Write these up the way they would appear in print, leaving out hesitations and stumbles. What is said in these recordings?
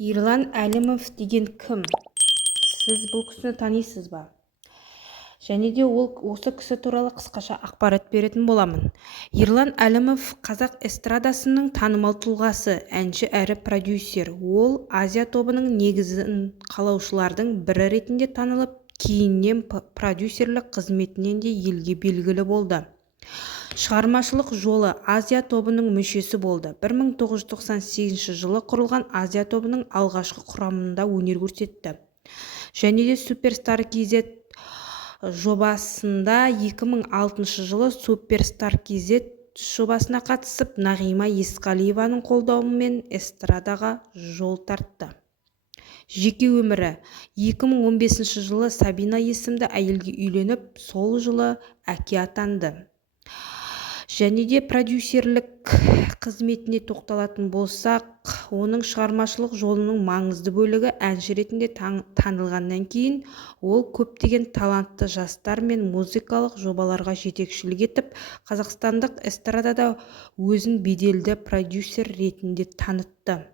Ерлан Әлімов деген кім? Сіз бұл кісіні танисыз ба? Және де осы кісі туралы қысқаша ақпарат беретін боламын. Ерлан Әлімов қазақ эстрадасының танымал тұлғасы, әнші әрі продюсер. Ол Азия тобының негізін қалаушылардың бірі ретінде танылып, кейіннен продюсерлік қызметінен де елге белгілі болды. Шығармашылық жолы Азия тобының мүшесі болды. 1998 жылы құрылған Азия тобының алғашқы құрамында өнер көрсетті. Және де Суперстар KZ жобасында 2006 жылы Суперстар KZ жобасына қатысып, Нағима Есқалиеваның қолдауымен эстрадаға жол тартты. Жеке өмірі: 2015 жылы Сабина есімді әйелге үйленіп, сол жылы әке атанды. Және де продюсерлік қызметіне тоқталатын болсақ, оның шығармашылық жолының маңызды бөлігі әнші ретінде танылғаннан кейін, ол көптеген талантты жастар мен музыкалық жобаларға жетекшілік етіп, қазақстандық эстрадада өзін беделді продюсер ретінде танытты.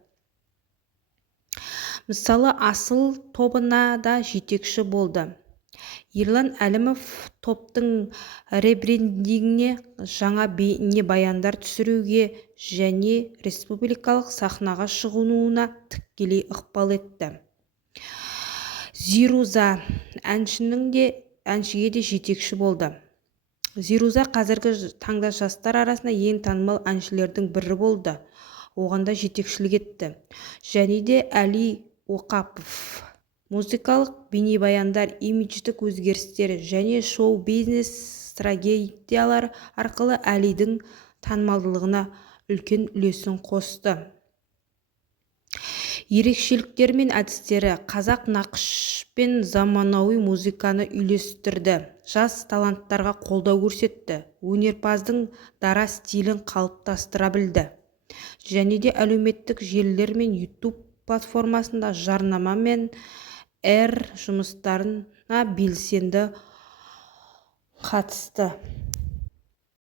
Мысалы, Асыл тобына да жетекші болды. Ерлан Әлімов топтың ребрендингіне, жаңа бейнебаяндар түсіруге және республикалық сахнаға шығуына тікелей ықпал етті. Зируза әншіге де жетекші болды. Зируза қазіргі таңда жастар арасында ең танымал әншілердің бірі болды. Оған да жетекшілік етті. Және де Әли Оқапов музыкалық бейнебаяндар, имидждік өзгерістер және шоу-бизнес стратегиялар арқылы Әлидің танымалдылығына үлкен үлесін қосты. Ерекшеліктер мен әдістері: қазақ нақыш пен заманауи музыканы үйлестірді, жас таланттарға қолдау көрсетті, өнерпаздың дара стилін қалыптастыра білді. Және де әлеуметтік желілер мен YouTube платформасында жарнама мен жұмыстарына белсенді қатысты.